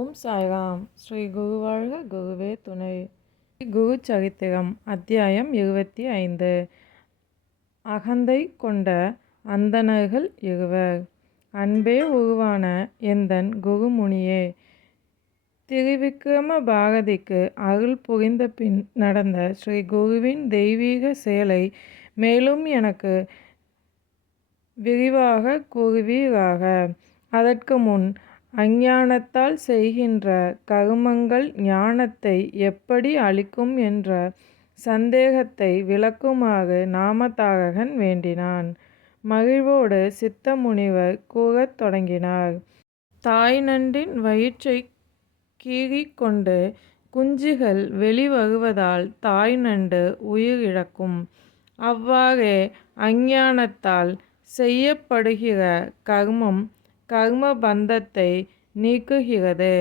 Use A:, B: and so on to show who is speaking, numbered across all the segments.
A: ஓம் சாய்ராம். ஸ்ரீ குரு வாழ்க குருவே துணை. ஸ்ரீ குரு சரித்திரம் அத்தியாயம் இருபத்தி ஐந்து. அகந்தை கொண்ட அந்தணர்கள் இருவர். அன்பே உருவான எந்தன் குருமுனியே. திரிவிக்ரம பாரதிக்கு அருள் புரிந்த பின் நடந்த ஸ்ரீ குருவின் தெய்வீக செயலை மேலும் எனக்கு விரிவாக கூறுவீராக. அதற்கு முன் அஞ்ஞானத்தால் செய்கின்ற கருமங்கள் ஞானத்தை எப்படி அளிக்கும் என்ற சந்தேகத்தை விளக்குமாறு நாமதாரகன் வேண்டினான். மகிழ்வோடு சித்த முனிவர் கூறத் தொடங்கினார். தாய் நண்டின் வயிற்றை கீறிக் கொண்டு குஞ்சுகள் வெளிவருவதால் தாய் நண்டு உயிரிழக்கும். அவ்வாறே அஞ்ஞானத்தால் செய்யப்படுகிற கர்மம் கர்ம பந்தத்தை நீக்குகிறது.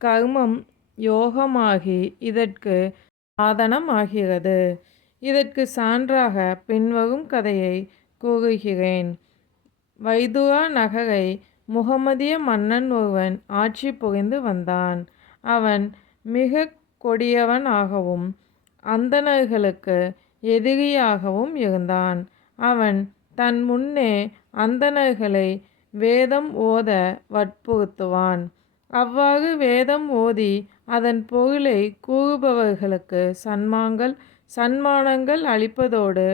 A: கர்மம் யோகமாகி இதற்கு சாதனமாகிறது. இதற்கு சான்றாக பின்வரும் கதையை கூறுகிறேன். வைதுரா நகரை முகமதிய மன்னன் ஒருவன் ஆட்சி புரிந்து வந்தான். அவன் மிக கொடியவனாகவும் அந்தணர்களுக்கு எதிரியாகவும் இருந்தான். அவன் தன் முன்னே அந்தணர்களை வேதம் ஓத வற்புறுத்துவான். அவ்வாறு வேதம் ஓதி அதன் பொருளை கூறுபவர்களுக்கு சன்மாங்கள் சன்மானங்கள் அளிப்பதோடு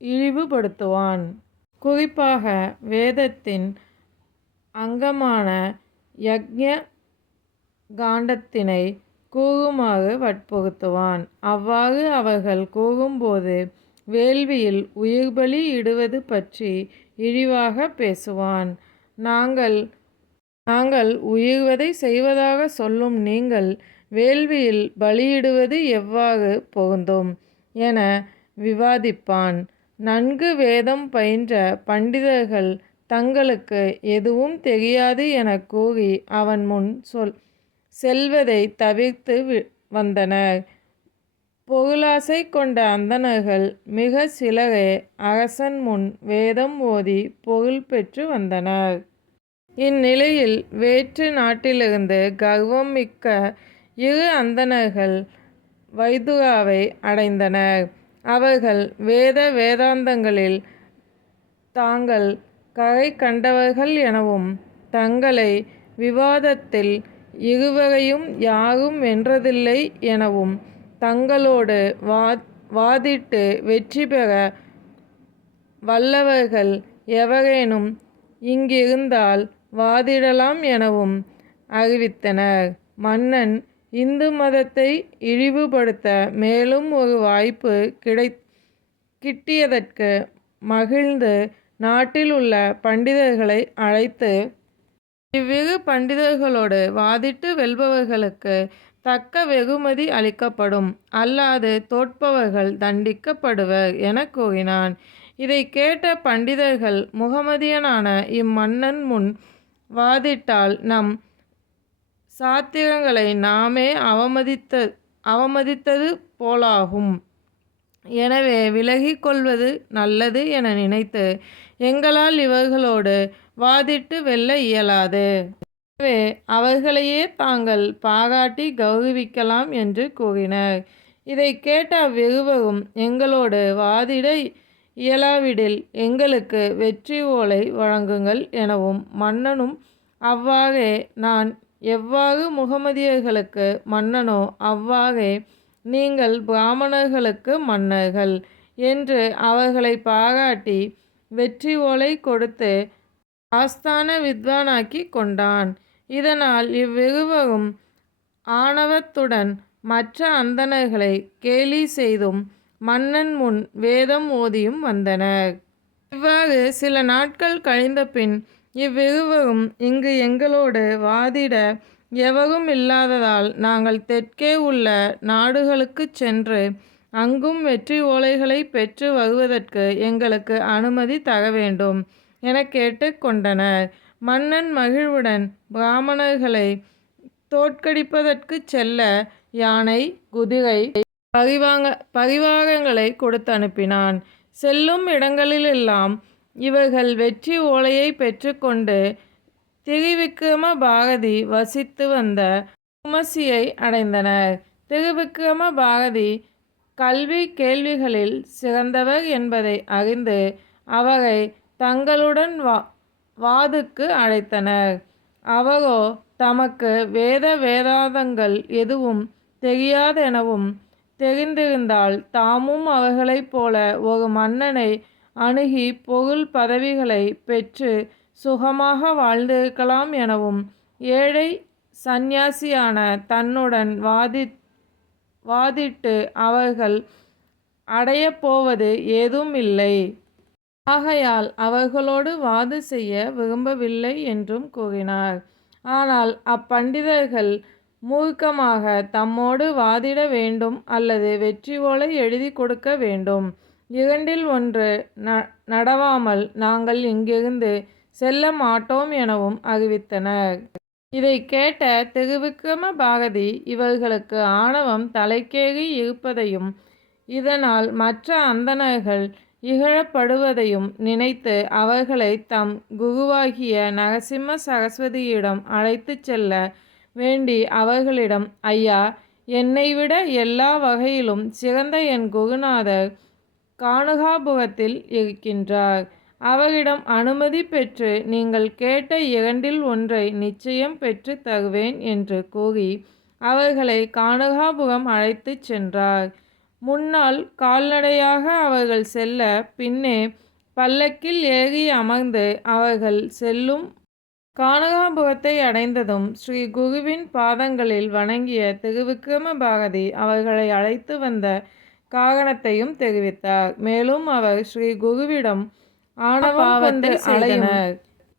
A: இழிவுபடுத்துவான். குறிப்பாக வேதத்தின் அங்கமான யக்ஞ காண்டத்தினை கூறுமாறு வற்புறுத்துவான். அவ்வாறு அவர்கள் கூறும்போது வேள்வியில் உயிர்பலி இடுவது பற்றி இழிவாக பேசுவான். நாங்கள் நாங்கள் உயிர்வதை செய்வதாக சொல்லும் நீங்கள் வேள்வியில் பலியிடுவது எவ்வாறு பொருந்தும்? என விவாதிப்பான். நன்கு வேதம் பயின்ற பண்டிதர்கள் தங்களுக்கு எதுவும் தெரியாது என கூறி அவன் முன் சொல் செல்வதை தவிர்த்து வந்தனர். பொருளாசை கொண்ட அந்தணர்கள் மிக சிலரே அரசன் முன் வேதம் ஓதி பொருள் பெற்று வந்தனர். இந்நிலையில் வேற்று நாட்டிலிருந்து கர்வம் மிக்க இரு அந்தணர்கள் வைதுராவை அடைந்தனர். அவர்கள் வேத வேதாந்தங்களில் தாங்கள் கரை கண்டவர்கள் எனவும் தங்களை விவாதத்தில் இருவரையும் யாரும் வென்றதில்லை எனவும் தங்களோடு வா வாதிட்டு வெற்றி பெற வல்லவர்கள் எவரேனும் இங்கிருந்தால் வாதிடலாம் எனவும் அறிவித்தனர். மன்னன் இந்து மதத்தை இழிவுபடுத்த மேலும் ஒரு வாய்ப்பு கிடை கிட்டியதற்கு மகிழ்ந்து நாட்டில் உள்ள பண்டிதர்களை அழைத்து இவ்விரு பண்டிதர்களோடு வாதிட்டு வெல்பவர்களுக்கு தக்க வெகுமதி அளிக்கப்படும். அல்லாது தோற்பவர்கள் தண்டிக்கப்படுவர் என கூறினான். இதை கேட்ட பண்டிதர்கள் முகமதியனான இம்மன்னன் முன் வாதிட்டால் நம் சாத்திரங்களை நாமே அவமதித்த அவமதித்தது போலாகும். எனவே விலகிக் கொள்வது நல்லது என நினைத்து எங்களால் இவர்களோடு வாதிட்டு வெல்ல இயலாது. எனவே அவர்களையே தாங்கள் பாராட்டி கௌரவிக்கலாம் என்று கூறினர். இதை கேட்ட அவ்விருவரும் எங்களோடு வாதிட இயலாவிடில் எங்களுக்கு வெற்றி ஓலை வழங்குங்கள் எனவும் மன்னனும் அவ்வாறே நான் எவ்வாறு முகமதியர்களுக்கு மன்னனோ அவ்வாறே நீங்கள் பிராமணர்களுக்கு மன்னர்கள் என்று அவர்களை பாராட்டி வெற்றி ஓலை கொடுத்து ஆஸ்தான வித்வானாக்கி கொண்டான். இதனால் இவ்விருவரும் ஆணவத்துடன் மற்ற அந்தணர்களை கேலி செய்தும் மன்னன் முன் வேதம் ஓதியும் வந்தனர். இவ்வாறு சில நாட்கள் கழிந்த பின் இவ்விருவரும் இங்கு எங்களோடு வாதிட எவரும் இல்லாததால் நாங்கள் தெற்கே உள்ள நாடுகளுக்குச் சென்று அங்கும் வெற்றி ஓலைகளை பெற்று வருவதற்கு எங்களுக்கு அனுமதி தர வேண்டும் என கேட்டுக்கொண்டனர் மன்னன் மகிழ்வுடன் பிராமணர்களை தோற்கடிப்பதற்கு செல்ல யானை குதிரை பரிவாங்க பரிவாரங்களை கொடுத்து அனுப்பினான் செல்லும் இடங்களிலெல்லாம் இவர்கள் வெற்றி ஓலையை பெற்றுக்கொண்டு திரிவிக்கிரம பாரதி வசித்து வந்த குமசியை அடைந்தனர். திருவிக்ரம பாரதி கல்வி கேள்விகளில் சிறந்தவர் என்பதை அறிந்து அவரை தங்களுடன் வா வாதுக்கு அழைத்தனர். அவரோ தமக்கு வேத வேதாந்தங்கள் எதுவும் தெரியாதெனவும் தெரிந்திருந்தால் தாமும் அவர்களைப் போல ஒரு மன்னனை அணுகி பொருள் பதவிகளை பெற்று சுகமாக வாழ்ந்திருக்கலாம் எனவும் ஏழை சந்நியாசியான தன்னுடன் வாதிட்டு அவர்கள் அடையப்போவது ஏதும் இல்லை ஆகையால் அவர்களோடு வாது செய்ய விரும்பவில்லை என்றும் கூறினார். ஆனால் அப்பண்டிதர்கள் மூர்க்கமாக தம்மோடு வாதிட வேண்டும் அல்லது வெற்றி ஓலை எழுதிக் கொடுக்க வேண்டும். இரண்டில் ஒன்று ந நடவாமல் நாங்கள் இங்கிருந்து செல்ல மாட்டோம் எனவும் அறிவித்தனர். இதை கேட்ட திருவிக்ரம பாரதி இவர்களுக்கு ஆணவம் தலைக்கேறி இருப்பதையும் இதனால் மற்ற அந்தணர்கள் இகழப்படுவதையும் நினைத்து அவர்களை தம் குருவாகிய நரசிம்ம சரஸ்வதியிடம் அழைத்துச் செல்ல வேண்டி அவர்களிடம் ஐயா என்னைவிட எல்லா வகையிலும் சிறந்த என் குருநாதர் காணுகாபுரத்தில் இருக்கின்றார். அவரிடம் அனுமதி பெற்று நீங்கள் கேட்ட இரண்டில் ஒன்றை நிச்சயம் பெற்றுத் தருவேன் என்று கூறி அவர்களை காணுகாபுரம் அழைத்துச் சென்றார். முன்னால் கால்நடையாக அவர்கள் செல்ல பின்னே பல்லக்கில் ஏறி அமர்ந்து அவர்கள் செல்லும். காணுகாபுரத்தை அடைந்ததும் ஸ்ரீ குருவின் பாதங்களில் வணங்கிய திரிவிக்கிரம பாரதி அவர்களை அழைத்து வந்த காரணத்தையும் தெரிவித்தார். மேலும் அவர் ஸ்ரீ குருவிடம் ஆணவம் கொண்டு அலையும்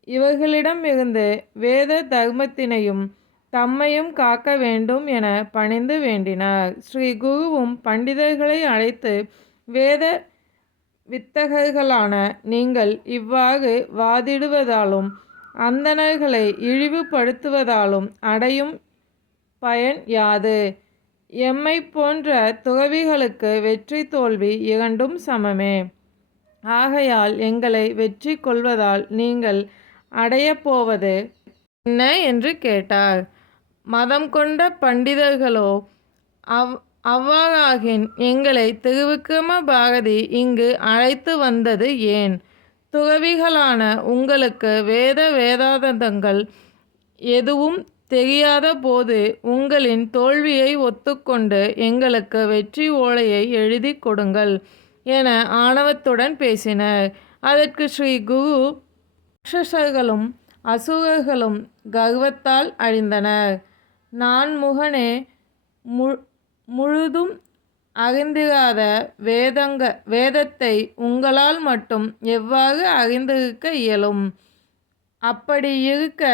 A: இவர்களிடமிருந்து வேத தர்மத்தினையும் தம்மையும் காக்க வேண்டும் என பணிந்து வேண்டினார். ஸ்ரீ குருவும் பண்டிதர்களை அழைத்து வேத வித்தகர்களான நீங்கள் இவ்வாறு வாதிடுவதாலும் அந்தணர்களை இழிவுபடுத்துவதாலும் அடையும் பயன் யாது? எம்மை போன்ற துறவிகளுக்கு வெற்றி தோல்வி இரண்டும் சமமே. ஆகையால் எங்களை வெற்றி கொள்வதால் நீங்கள் அடையப்போவது என்ன? என்று கேட்டார். மதம் கொண்ட பண்டிதர்களோ அவ் அவ்வாறாகின் எங்களை திருவிக்கிரம பாரதி இங்கு அழைத்து வந்தது ஏன்? துறவிகளான உங்களுக்கு வேத வேதாந்தங்கள் எதுவும் தெரியாத போது உங்களின் தோல்வியை ஒத்துக்கொண்டு எங்களுக்கு வெற்றி ஓலையை எழுதிக் கொடுங்கள் என ஆணவத்துடன் பேசினர். அதற்கு ஸ்ரீ குரு ராட்சசர்களும் அசுரர்களும் கர்வத்தால் அழிந்தனர். நான்முகனே முழுதும் அறிந்திராத வேதத்தை உங்களால் மட்டும் எவ்வாறு அறிந்திருக்க இயலும்? அப்படி இருக்க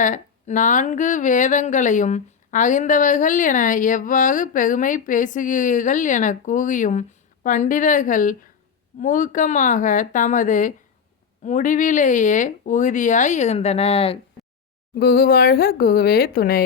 A: நான்கு வேதங்களையும் அறிந்தவர்கள் என எவ்வாறு பெருமை பேசுகிறீர்கள்? என கூறியும் பண்டிதர்கள் மூர்க்கமாக தமது முடிவிலேயே உறுதியாய் இருந்தனர். குரு வாழ்க குருவே துணை